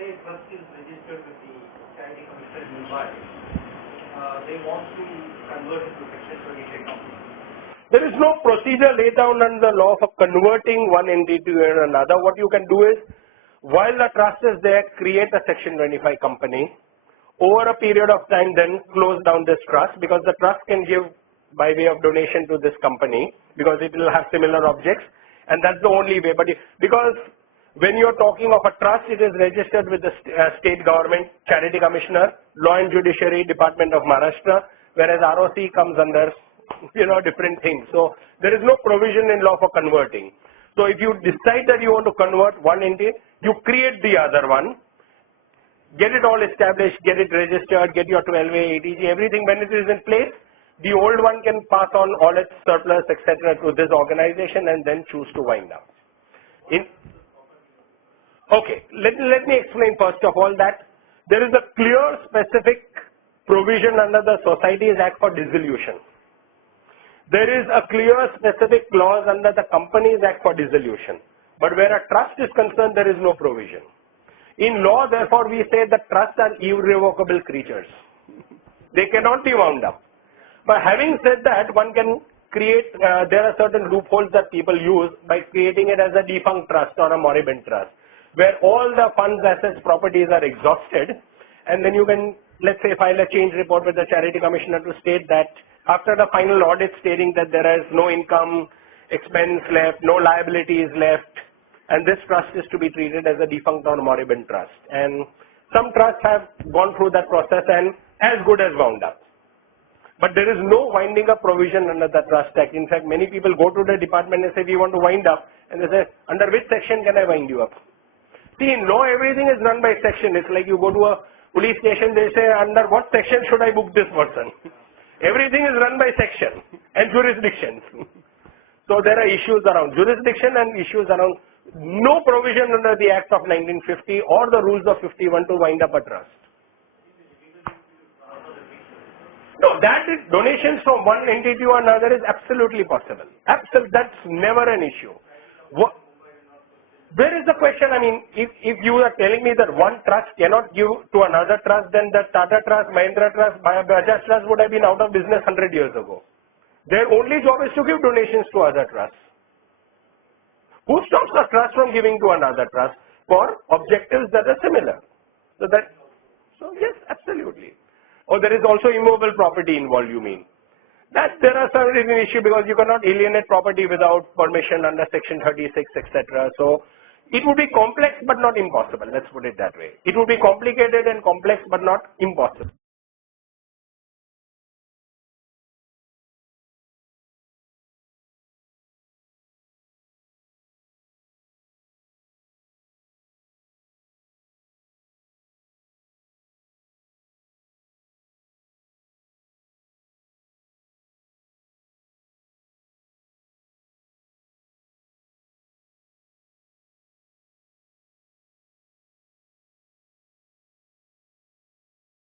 say trust is registered with the Charity Commission in Mumbai, they want to convert it to Section 23 company. There is no procedure laid down under the law for converting one entity to another. What you can do is, while the trust is there, create a Section 25 company. Over a period of time, then close down this trust, because the trust can give by way of donation to this company, because it will have similar objects, and that's the only way. But because when you're talking of a trust, it is registered with the state government, Charity Commissioner, Law and Judiciary, Department of Maharashtra, whereas ROC comes under different things. So there is no provision in law for converting. So if you decide that you want to convert one entity, you create the other one, get it all established, get it registered, get your 12A, ATG, everything. When it is in place, the old one can pass on all its surplus, etc. to this organization and then choose to wind down. Okay, let me explain first of all that there is a clear specific provision under the Societies Act for dissolution. There is a clear specific clause under the Companies Act for dissolution. But where a trust is concerned, there is no provision. In law, therefore, we say that trusts are irrevocable creatures. They cannot be wound up. But having said that, one can create, there are certain loopholes that people use by creating it as a defunct trust or a moribund trust, where all the funds, assets, properties are exhausted, and then you can, let's say, file a change report with the Charity Commissioner to state that after the final audit stating that there is no income, expense left, no liabilities left, and this trust is to be treated as a defunct or moribund trust. And some trusts have gone through that process and as good as wound up. But there is no winding up provision under the Trust Act. In fact, many people go to the department and say, we want to wind up, and they say, under which section can I wind you up? See, in law, everything is run by section. It's like you go to a police station, they say, under what section should I book this person? Everything is run by section and jurisdictions. So there are issues around jurisdiction and issues around no provision under the Act of 1950 or the rules of 51 to wind up a trust. No, that is donations from one entity to another is absolutely possible. That's never an issue. Where is the question? I mean, if you are telling me that one trust cannot give to another trust, then the Tata Trust, Mahindra Trust, Bajaj Trust would have been out of business 100 years ago. Their only job is to give donations to other trusts. Who stops a trust from giving to another trust for objectives that are similar? So yes, absolutely. Or there is also immovable property involved, you mean? That there are certain issues because you cannot alienate property without permission under Section 36, etc. So it would be complex but not impossible. Let's put it that way. It would be complicated and complex but not impossible.